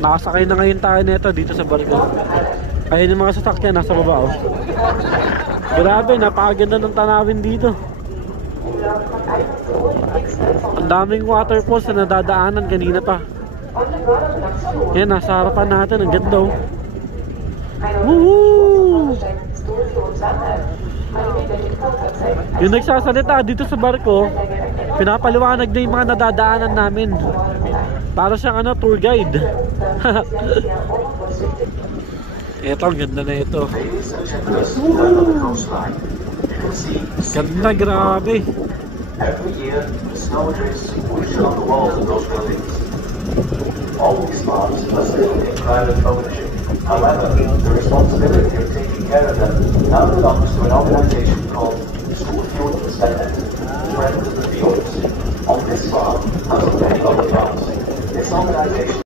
Nakasakay na ngayon tayo nito dito sa barko. Ayun yung mga sasakyan nasa baba, oh. Grabe, napakaganda ng tanawin dito. Ang daming waterfalls na nadadaanan kanina pa. Yan, nasa harapan natin. Ang ganda, oh. Woohoo! Yung nagsasalita dito sa barko, pinapaliwanag na yung mga nadadaanan namin. Para siyang tour guide. Ito, ang ganda na ito. Ganda, grabe. Every year, the snow drifts push on the walls of those buildings. All these spots are still in private ownership. However, the responsibility of taking care of them now belongs to an organization called the Storfjord Center, Friends of the Fjords. On this farm, has many other farms. This organization